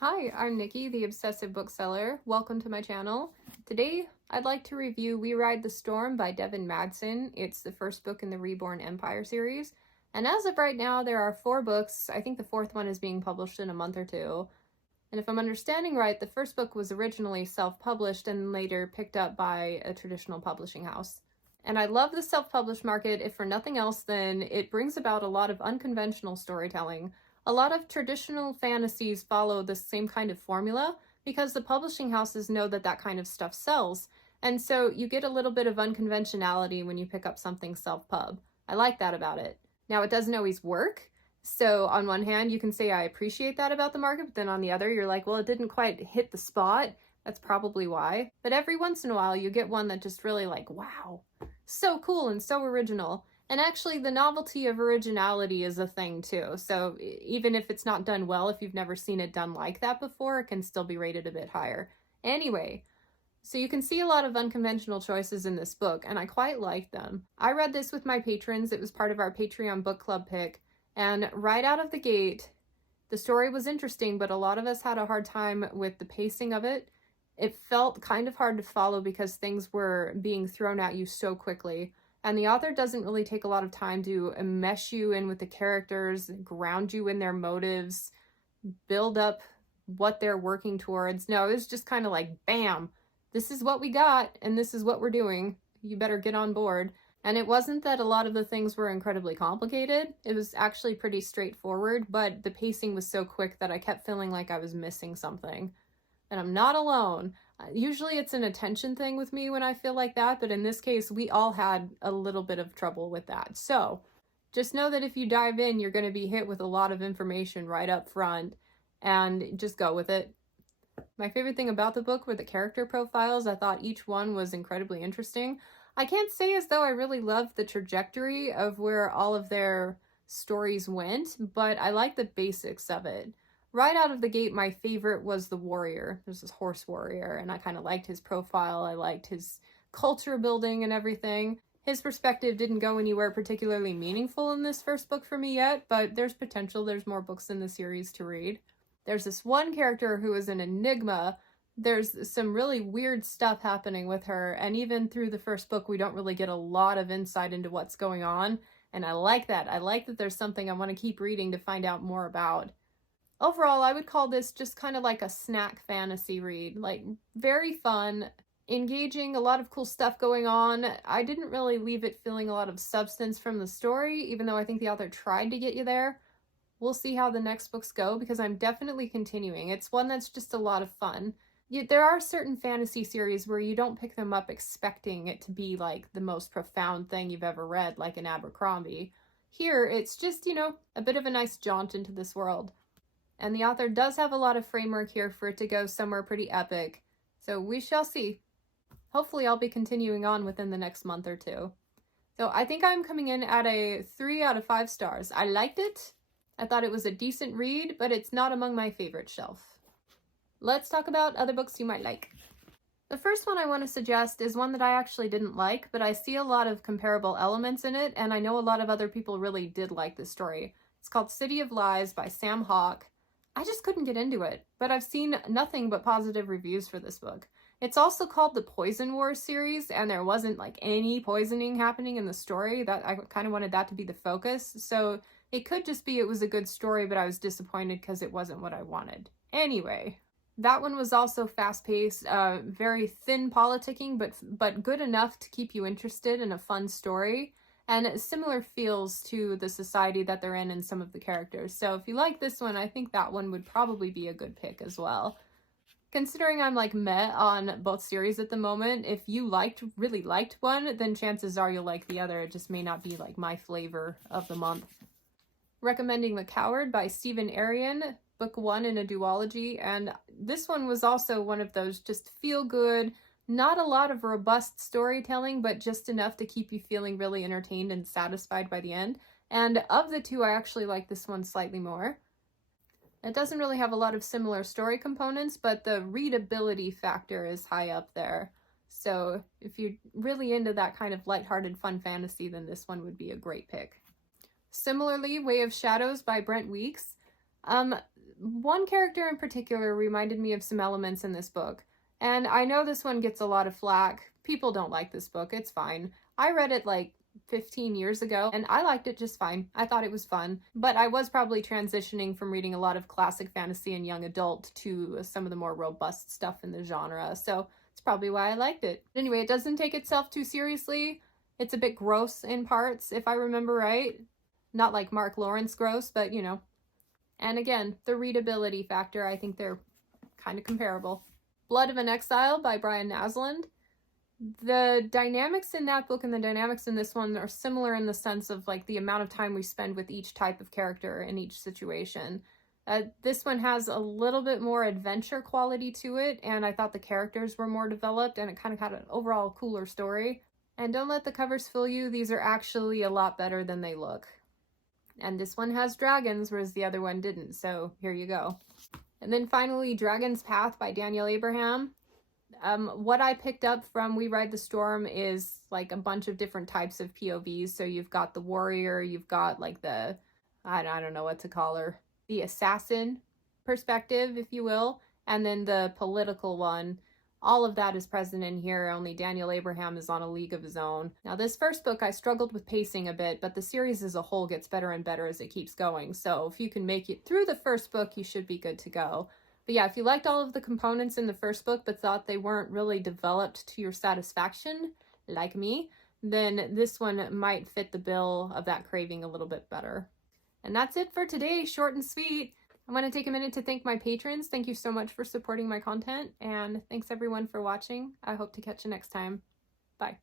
Hi, I'm Nikki, the Obsessive Bookseller. Welcome to my channel. Today, I'd like to review We Ride the Storm by Devon Madsen. It's the first book in the Reborn Empire series. And as of right now, there are 4 books. I think the 4th one is being published in a month or 2. And if I'm understanding right, the first book was originally self-published and later picked up by a traditional publishing house. And I love the self-published market, if for nothing else, then it brings about a lot of unconventional storytelling. A lot of traditional fantasies follow the same kind of formula because the publishing houses know that that kind of stuff sells. And so you get a little bit of unconventionality when you pick up something self-pub. I like that about it. Now, it doesn't always work. So on one hand, you can say I appreciate that about the market, but then on the other, you're like, well, it didn't quite hit the spot. That's probably why. But every once in a while, you get one that just really like, wow, so cool and so original. And actually, the novelty of originality is a thing too. So even if it's not done well, if you've never seen it done like that before, it can still be rated a bit higher. Anyway, so you can see a lot of unconventional choices in this book, and I quite like them. I read this with my patrons. It was part of our Patreon book club pick. And right out of the gate, the story was interesting, but a lot of us had a hard time with the pacing of it. It felt kind of hard to follow because things were being thrown at you so quickly. And the author doesn't really take a lot of time to mesh you in with the characters, ground you in their motives, build up what they're working towards. No, it was just kind of like, bam, this is what we got and this is what we're doing. You better get on board. And it wasn't that a lot of the things were incredibly complicated. It was actually pretty straightforward, but the pacing was so quick that I kept feeling like I was missing something. And I'm not alone. Usually it's an attention thing with me when I feel like that, but in this case, we all had a little bit of trouble with that. So just know that if you dive in, you're going to be hit with a lot of information right up front, and just go with it. My favorite thing about the book were the character profiles. I thought each one was incredibly interesting. I can't say as though I really loved the trajectory of where all of their stories went, but I like the basics of it. Right out of the gate, my favorite was the warrior. There's this horse warrior, and I kind of liked his profile. I liked his culture building and everything. His perspective didn't go anywhere particularly meaningful in this first book for me yet, but there's potential. There's more books in the series to read. There's this one character who is an enigma. There's some really weird stuff happening with her, and even through the first book, we don't really get a lot of insight into what's going on, and I like that. I like that there's something I want to keep reading to find out more about. Overall, I would call this just kind of like a snack fantasy read, like very fun, engaging, a lot of cool stuff going on. I didn't really leave it feeling a lot of substance from the story, even though I think the author tried to get you there. We'll see how the next books go because I'm definitely continuing. It's one that's just a lot of fun. There are certain fantasy series where you don't pick them up expecting it to be like the most profound thing you've ever read, like in Abercrombie. Here, it's just, a bit of a nice jaunt into this world. And the author does have a lot of framework here for it to go somewhere pretty epic. So we shall see. Hopefully I'll be continuing on within the next month or 2. So I think I'm coming in at a 3 out of 5 stars. I liked it. I thought it was a decent read, but it's not among my favorite shelf. Let's talk about other books you might like. The first one I want to suggest is one that I actually didn't like, but I see a lot of comparable elements in it, and I know a lot of other people really did like this story. It's called City of Lies by Sam Hawke. I just couldn't get into it, but I've seen nothing but positive reviews for this book. It's also called the Poison Wars series, and there wasn't like any poisoning happening in the story. That I kind of wanted that to be the focus. So it could just be it was a good story, but I was disappointed because it wasn't what I wanted. Anyway, that one was also fast-paced, very thin politicking, but good enough to keep you interested in a fun story. And similar feels to the society that they're in and some of the characters. So if you like this one, I think that one would probably be a good pick as well. Considering I'm like meh on both series at the moment, if you really liked one, then chances are you'll like the other. It just may not be like my flavor of the month. Recommending The Coward by Stephen Arion, book 1 in a duology. And this one was also one of those just feel good, not a lot of robust storytelling, but just enough to keep you feeling really entertained and satisfied by the end. And of the 2, I actually like this one slightly more. It doesn't really have a lot of similar story components, but the readability factor is high up there. So if you're really into that kind of lighthearted fun fantasy, then this one would be a great pick. Similarly, Way of Shadows by Brent Weeks. One character in particular reminded me of some elements in this book. And I know this one gets a lot of flack. People don't like this book. It's fine. I read it like 15 years ago and I liked it just fine. I thought it was fun, but I was probably transitioning from reading a lot of classic fantasy and young adult to some of the more robust stuff in the genre. So it's probably why I liked it. Anyway, it doesn't take itself too seriously. It's a bit gross in parts, if I remember right. Not like Mark Lawrence gross, but you know. And again, the readability factor, I think they're kind of comparable. Blood of an Exile by Brian Naslund. The dynamics in that book and the dynamics in this one are similar in the sense of like the amount of time we spend with each type of character in each situation. This one has a little bit more adventure quality to it, and I thought the characters were more developed and it kind of had an overall cooler story. And don't let the covers fool you, these are actually a lot better than they look. And this one has dragons, whereas the other one didn't, so here you go. And then finally, Dragon's Path by Daniel Abraham. What I picked up from We Ride the Storm is like a bunch of different types of POVs. So you've got the warrior, you've got like the, I don't know what to call her, the assassin perspective, if you will, and then the political one. All of that is present in here, only Daniel Abraham is on a league of his own. Now, this first book, I struggled with pacing a bit, but the series as a whole gets better and better as it keeps going. So if you can make it through the first book, you should be good to go. But yeah, if you liked all of the components in the first book, but thought they weren't really developed to your satisfaction, like me, then this one might fit the bill of that craving a little bit better. And that's it for today, short and sweet. I want to take a minute to thank my patrons. Thank you so much for supporting my content, and thanks everyone for watching. I hope to catch you next time. Bye.